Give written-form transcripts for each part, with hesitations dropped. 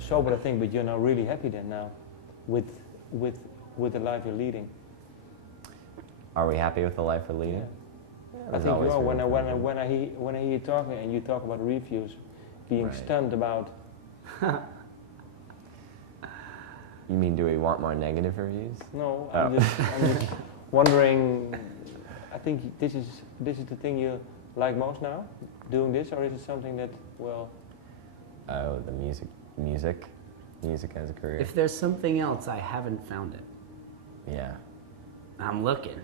Sober, I think, but you're not really happy then now, with with the life you're leading. Are we happy with the life we're leading? Yeah, I think you are. When I hear you talking and you talk about reviews, being stunned about. You mean, do we want more negative reviews? No, I'm just wondering. I think this is the thing you like most now, doing this, or is it something that Oh, the music as a career. If there's something else, I haven't found it. Yeah. I'm looking.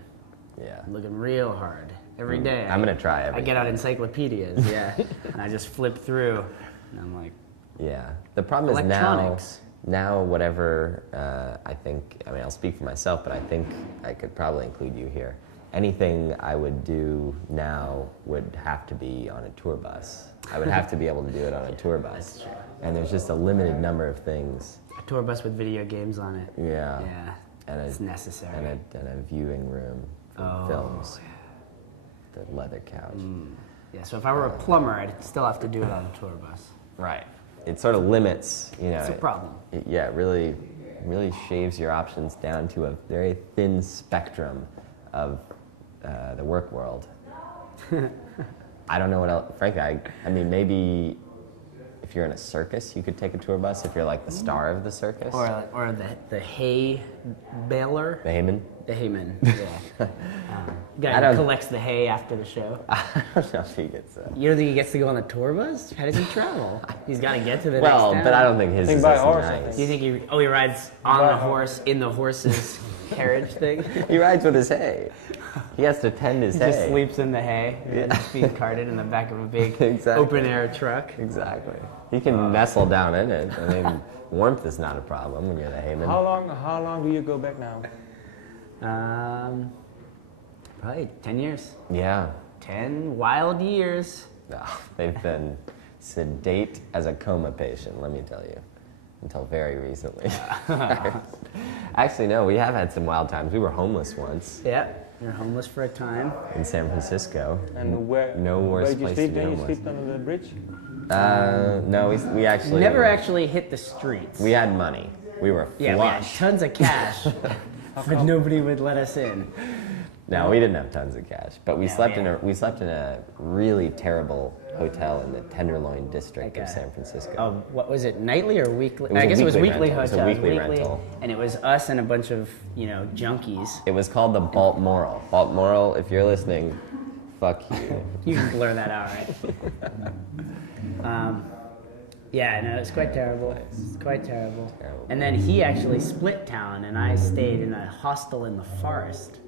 Yeah. I'm looking real hard every day. I'm gonna try everything. I get out encyclopedias, and I just flip through, and I'm like, yeah. The problem is now whatever I'll speak for myself, but I think I could probably include you here. Anything I would do now would have to be on a tour bus. I would have to be able to do it on a tour bus. That's true. And there's just a limited number of things. A tour bus with video games on it. Yeah. Yeah. And it's necessary. And a viewing room for films. Yeah. The leather couch. Yeah, so if I were a plumber, I'd still have to do it on a tour bus. Right. It sort of limits, It's a problem. It really shaves your options down to a very thin spectrum of the work world. I don't know what else. Frankly, I mean, maybe if you're in a circus, you could take a tour bus if you're like the star of the circus. Or the hay baler. The hayman. The hayman, yeah. Guy who collects the hay after the show. I don't know if he gets that. You don't think he gets to go on the tour bus? How does he travel? He's got to get to the next Well, town. but I don't think his is as nice. Do you think he rides on the horse, in the horse's carriage thing? He rides with his hay. He has to tend his hay. He just sleeps in the hay, and his feet carted in the back of a big open-air truck. Exactly. He can nestle down in it. I mean, warmth is not a problem when you're the hayman. How long do you go back now? Probably 10 years. Yeah. 10 wild years. No, they've been sedate as a coma patient, let me tell you, until very recently. Actually, no, we have had some wild times. We were homeless once. Yeah, we were homeless for a time. In San Francisco. And where? No worse place to be homeless. You slept under the bridge? No, we actually... Never actually hit the streets. We had money. We were flush. Yeah, we had tons of cash, but nobody would let us in. No, we didn't have tons of cash, but we slept in a really terrible hotel in the Tenderloin district of San Francisco. Oh, what was it? Nightly or weekly? I guess it was weekly hotel. It was a weekly rental, and it was us and a bunch of junkies. It was called the Baltmoral. Baltmoral, if you're listening, fuck you. You can blur that out, right? Yeah, no, it's quite terrible. It's quite terrible. And then he actually split town, and I stayed in a hostel in the forest.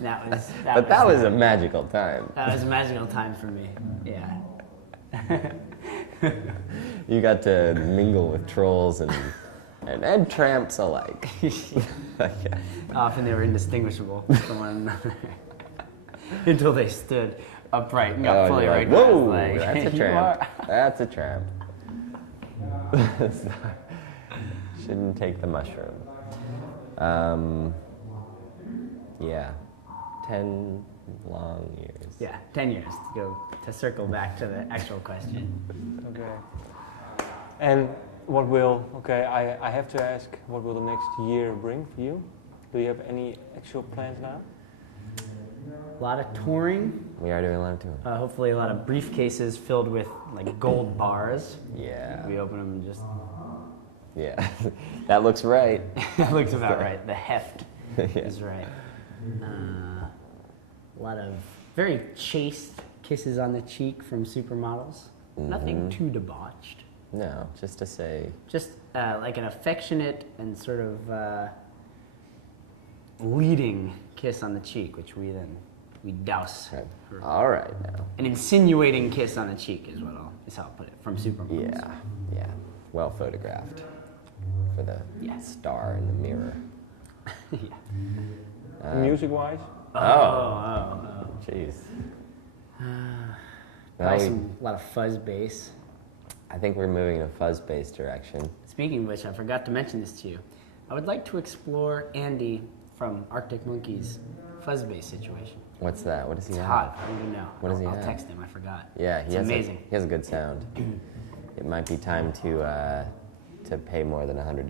That was a magical time. That was a magical time for me. Yeah. You got to mingle with trolls and tramps alike. Often they were indistinguishable from one another until they stood upright and got fully recognized. Whoa, that's a tramp. That's a tramp. Shouldn't take the mushroom. Yeah, 10 long years. Yeah, 10 years to circle back to the actual question. Okay. And I have to ask, what will the next year bring for you? Do you have any actual plans now? A lot of touring. We are doing a lot of touring. Hopefully a lot of briefcases filled with like gold bars. Yeah. We open them and just... Yeah, that looks right. That looks about right. The heft is right. A lot of very chaste kisses on the cheek from supermodels. Mm-hmm. Nothing too debauched. No, just to say... Just like an affectionate and sort of leading kiss on the cheek, which we douse. Right. All right, now. An insinuating kiss on the cheek is how I'll put it, from supermodels. Yeah. Well photographed for the star in the mirror. Yeah. Music-wise? Jeez. A lot of fuzz bass. I think we're moving in a fuzz bass direction. Speaking of which, I forgot to mention this to you. I would like to explore Andy from Arctic Monkeys' fuzz bass situation. What's that? What does he have? It's hot. I don't even know. What does he I'll have? text him. I forgot. Yeah, it's amazing. He has a good sound. it might be time to pay more than $100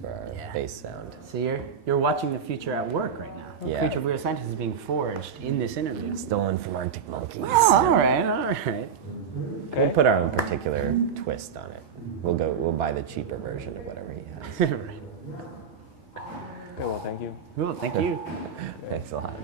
for our bass sound. So you're watching the future at work right now. Yeah. The future of Real Scientists is being forged in this interview. Stolen from Arctic Monkeys. Oh, all right. Okay. We'll put our own particular twist on it. We'll buy the cheaper version of whatever he has. Right. Okay, well, thank you. Cool, thank you. Thanks a lot.